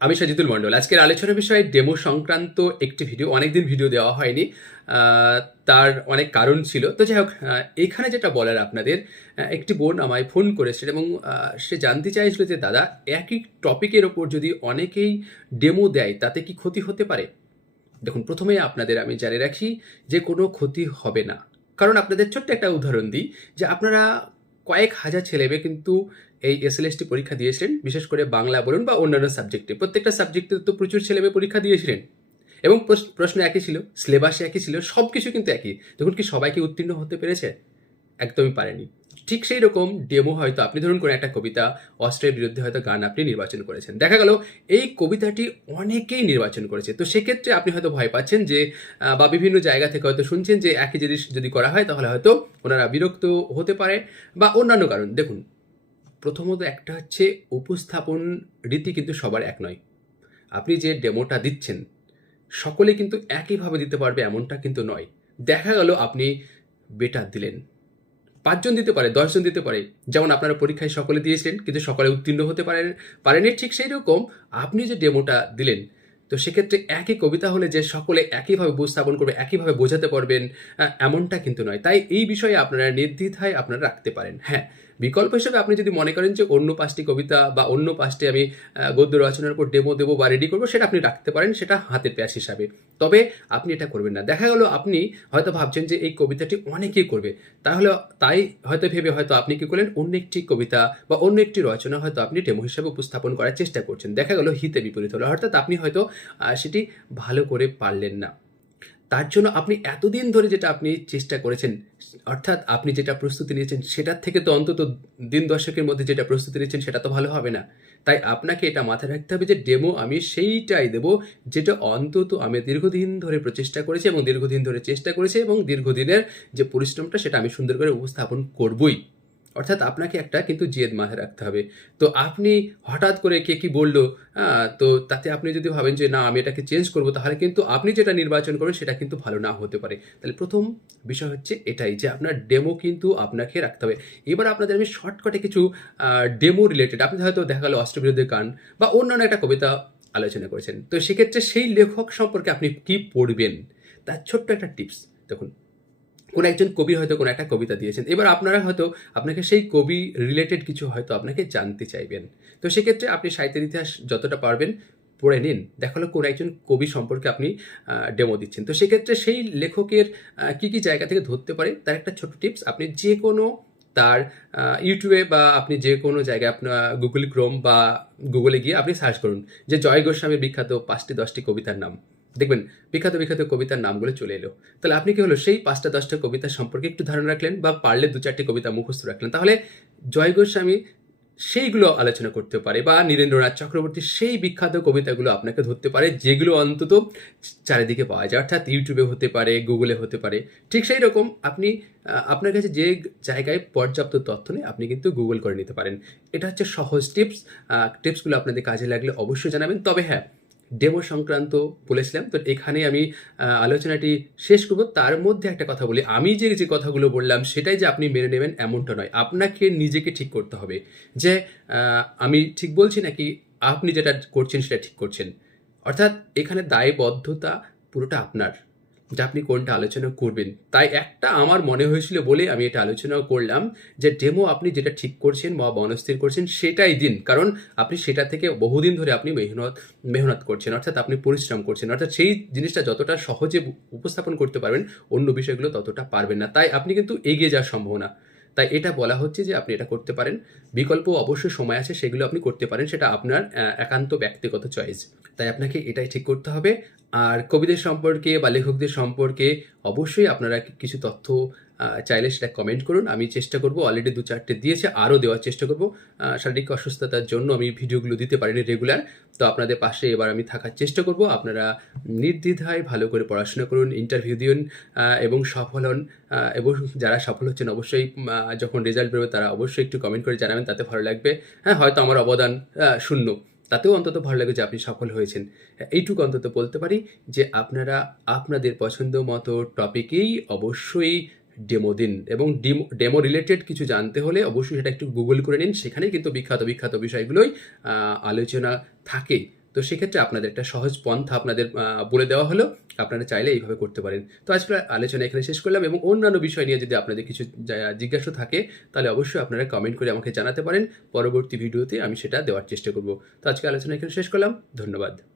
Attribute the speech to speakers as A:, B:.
A: আমি সাজিদুল মণ্ডল। আজকের আলোচনা বিষয়ে ডেমো সংক্রান্ত একটি ভিডিও, অনেকদিন ভিডিও দেওয়া হয়নি তার অনেক কারণ ছিল। তো যাই হোক এখানে যেটা বলার আপনাদের একটি বোন আমায় ফোন করেছিল এবং সে জানতে চাইছিল যে, দাদা, একই টপিকের ওপর যদি অনেকেই ডেমো দেয়, তাতে কি ক্ষতি হতে পারে? দেখুন প্রথমেই আপনাদের আমি জানিয়ে রাখি যে, কোনো ক্ষতি হবে না। কারণ আপনাদের ছোট্ট একটা উদাহরণ দিই যে, আপনারা কয়েক হাজার ছেলেমেয়ে কিন্তু এই এসএলএসটি পরীক্ষা দিয়েছিলেন, বিশেষ করে বাংলা বলুন বা অন্যান্য সাবজেক্টে প্রত্যেকটা সাবজেক্টে তো প্রচুর ছেলেমেয়ে পরীক্ষা দিয়েছিলেন। এবং প্রশ- প্রশ্ন একই ছিল সিলেবাস একই ছিল সব কিছু কিন্তু একই। দেখুন কি সবাইকে উত্তীর্ণ হতে পেরেছে? একদমই পারেনি। ঠিক সেই রকম ডেমো হয়তো আপনি, ধরুন কোনো একটা কবিতা অস্ট্রের বিরুদ্ধে হয়তো গান আপনি নির্বাচন করেছেন। দেখা গেল, এই কবিতাটি অনেকেই নির্বাচন করেছে। তো সেক্ষেত্রে আপনি হয়তো ভয় পাচ্ছেন যে বা বিভিন্ন জায়গা থেকে হয়তো শুনছেন যে, একই জিনিস যদি করা হয়, তাহলে হয়তো ওনারা বিরক্ত হতে পারে বা অন্যান্য কারণ। দেখুন প্রথমত একটা হচ্ছে উপস্থাপন রীতি কিন্তু সবার এক নয়। আপনি যে ডেমোটা দিচ্ছেন, সকলে কিন্তু একইভাবে দিতে পারবে এমনটা কিন্তু নয়। দেখা গেল আপনি বেটার দিলেন, পাঁচজন দিতে পারে, দশজন দিতে পারে, যেমন আপনারা পরীক্ষায় সকলে দিয়েছিলেন, কিন্তু সকলে উত্তীর্ণ হতে পারেন, পারেনি ঠিক সেই রকম আপনি যে ডেমোটা দিলেন, তো সেক্ষেত্রে একই কবিতা হলে যে সকলে একইভাবে উপস্থাপন করবে, একইভাবে বোঝাতে পারবেন এমনটা কিন্তু নয়। তাই এই বিষয়ে আপনারা নির্দ্বিধায় আপনারা রাখতে পারেন। হ্যাঁ বিকল্প হিসেবে আপনি যদি মনে করেন যে অন্য পাঁচটি কবিতা বা অন্য পাঁচটি আমি গদ্য রচনার উপর ডেমো দেবো বা রেডি করব, সেটা আপনি রাখতে পারেন, সেটা হাতের প্যাস হিসাবে। তবে আপনি এটা করবেন না। দেখা গেল আপনি হয়তো ভাবছেন যে এই কবিতাটি অনেকেই করবে। তাহলে তাই হয়তো ভেবে হয়তো আপনি কি করলেন, অন্য একটি কবিতা বা অন্য একটি রচনা হয়তো আপনি ডেমো হিসাবে উপস্থাপন করার চেষ্টা করছেন। দেখা গেল হিতে বিপরীত হলো। অর্থাৎ আপনি হয়তো সেটি ভালো করে পারলেন না। তার জন্য আপনি এতদিন ধরে যেটা আপনি চেষ্টা করেছেন, অর্থাৎ আপনি যেটা প্রস্তুতি নিয়েছেন, সেটার থেকে তো অন্তত দিন দশকের মধ্যে যেটা প্রস্তুতি নিয়েছেন, সেটা তো ভালো হবে না। তাই আপনাকে এটা মাথায় রাখতে হবে যে ডেমো আমি সেইটাই দেব যেটা অন্তত আমি দীর্ঘদিন ধরে প্রচেষ্টা করেছি এবং দীর্ঘদিন ধরে চেষ্টা করেছি এবং দীর্ঘদিনের যে পরিশ্রমটা, সেটা আমি সুন্দর করে উপস্থাপন করবই। অর্থাৎ আপনাকে একটা কিন্তু জেদ মাথায় রাখতে হবে। তো আপনি হঠাৎ করে কে কি বলল তো তাতে আপনি যদি ভাবেন যে না, আমি এটাকে চেঞ্জ করব, তাহলে কিন্তু আপনি যেটা নির্বাচন করবেন, সেটা কিন্তু ভালো না হতে পারে। তাহলে প্রথম বিষয় হচ্ছে এটাই যে আপনার ডেমো কিন্তু আপনাকে রাখতে হবে। এবার আপনাদের আমি শর্টকাটে কিছু ডেমো রিলেটেড আপনি হয়তো দেখা গেল অষ্টবিরোধী গান বা অন্যান্য একটা কবিতা আলোচনা করেছেন। তো সেক্ষেত্রে সেই লেখক সম্পর্কে আপনি কি পড়বেন? তার ছোট্ট একটা টিপস দেখুন। কোনো একজন কবি হয়তো কোনো একটা কবিতা দিয়েছেন। এবার আপনারা হয়তো আপনাকে সেই কবি রিলেটেড কিছু হয়তো আপনাকে জানতে চাইবেন। তো সেক্ষেত্রে আপনি সাহিত্যের ইতিহাস যতটা পারবেন পড়ে নিন। দেখা হলো কোনো একজন কবি সম্পর্কে আপনি ডেমো দিচ্ছেন। তো সেক্ষেত্রে সেই লেখকের কি কি জায়গা থেকে ধরতে পারে তার একটা ছোট টিপস আপনি যে কোনো তার ইউটিউবে বা আপনি যে কোনো জায়গায় আপনার গুগল ক্রোম বা গুগলে গিয়ে আপনি সার্চ করুন যে জয় গোস্বামীর বিখ্যাত পাঁচটি দশটি কবিতার নাম। দেখবেন বিখ্যাত বিখ্যাত কবিতার নামগুলো চলে এলো। তাহলে আপনি কি হলো সেই পাঁচটা দশটা কবিতা সম্পর্কে একটু ধারণা রাখলেন বা পারলে দু চারটি কবিতা মুখস্থ রাখলেন? তাহলে জয় গোস্বামী সেইগুলো আলোচনা করতে পারে বা নীরেন্দ্রনাথ চক্রবর্তী সেই বিখ্যাত কবিতাগুলো আপনাকে ধরতে পারে, যেগুলো অন্তত চারিদিকে পাওয়া যায়। অর্থাৎ ইউটিউবে হতে পারে, গুগলে হতে পারে। ঠিক সেই রকম আপনি আপনার কাছে যে জায়গায় পর্যাপ্ত তথ্য নেই, আপনি কিন্তু গুগল করে নিতে পারেন। এটা হচ্ছে সহজ টিপস। টিপসগুলো আপনাদের কাজে লাগলে অবশ্যই জানাবেন। তবে হ্যাঁ ডেমো সংক্রান্ত বলেছিলাম। তো এখানে আমি আলোচনাটি শেষ করব। তার মধ্যে একটা কথা বলি। আমি যে যে কথাগুলো বললাম, সেটাই যে আপনি মেনে নেবেন এমনটা নয়। আপনাকে, নিজেকে ঠিক করতে হবে যে আমি ঠিক বলছি নাকি আপনি যেটা করছেন সেটা ঠিক করছেন। অর্থাৎ এখানে দায়বদ্ধতা পুরোটা আপনার। যে আপনি কোনটা আলোচনা করবেন। তাই একটা আমার মনে হয়েছিল বলে আমি এটা আলোচনা করলাম যে ডেমো আপনি যেটা ঠিক করছেন বা বনস্থির করছেন সেটাই দিন। কারণ আপনি সেটা থেকে বহুদিন ধরে আপনি মেহনত মেহনত করছেন, অর্থাৎ আপনি পরিশ্রম করছেন, অর্থাৎ সেই জিনিসটা যতটা সহজে উপস্থাপন করতে পারবেন, অন্য বিষয়গুলো ততটা পারবেন না। তাই আপনি কিন্তু এগিয়ে যাওয়ার সম্ভাবনা। তাই এটা বলা হচ্ছে যে আপনি এটা করতে পারেন। বিকল্প অবশ্যই সময় আছে, সেগুলো আপনি করতে পারেন, সেটা আপনার একান্ত ব্যক্তিগত চয়েস তাই আপনাকে এটাই ঠিক করতে হবে। আর কবিদের সম্পর্কে বা লেখকদের সম্পর্কে অবশ্যই আপনারা কিছু তথ্য চাইলে সেটা কমেন্ট করুন। আমি চেষ্টা করব অলরেডি দু চারটে দিয়েছে, আরও দেওয়ার চেষ্টা করব। শারীরিক অসুস্থতার জন্য আমি ভিডিওগুলো দিতে পারিনি রেগুলার তো আপনাদের পাশে এবার আমি থাকার চেষ্টা করব। আপনারা নির্দ্বিধায় ভালো করে পড়াশোনা করুন ইন্টারভিউ দিন এবং সফল হন। এবং যারা সফল হচ্ছেন, অবশ্যই যখন রেজাল্ট বেরোবে, তারা অবশ্যই একটু কমেন্ট করে জানাবেন। তাতে ভালো লাগবে। হ্যাঁ হয়তো আমার অবদান শূন্য। তাতেও অন্তত ভালো লাগে যে আপনি সফল হয়েছেন। এইটুকু অন্তত বলতে পারি যে আপনারা, আপনাদের পছন্দ মতো টপিকেই অবশ্যই ডেমো দিন এবং ডেমো রিলেটেড কিছু জানতে হলে অবশ্যই সেটা একটু গুগল করে নিন। সেখানেই কিন্তু বিখ্যাত বিখ্যাত বিষয়গুলোই আলোচনা থাকে। তো সেক্ষেত্রে আপনাদের একটা সহজ পন্থা আপনাদের বলে দেওয়া হলো, আপনারা চাইলে এইভাবে করতে পারেন। তো আজকের আলোচনা এখানে শেষ করলাম এবং অন্যান্য বিষয় নিয়ে যদি আপনাদের কিছু জিজ্ঞাসা থাকে, তাহলে অবশ্যই আপনারা কমেন্ট করে আমাকে জানাতে পারেন। পরবর্তী ভিডিওতে আমি সেটা দেওয়ার চেষ্টা করব। তো আজকে আলোচনা এখানে শেষ করলাম। ধন্যবাদ।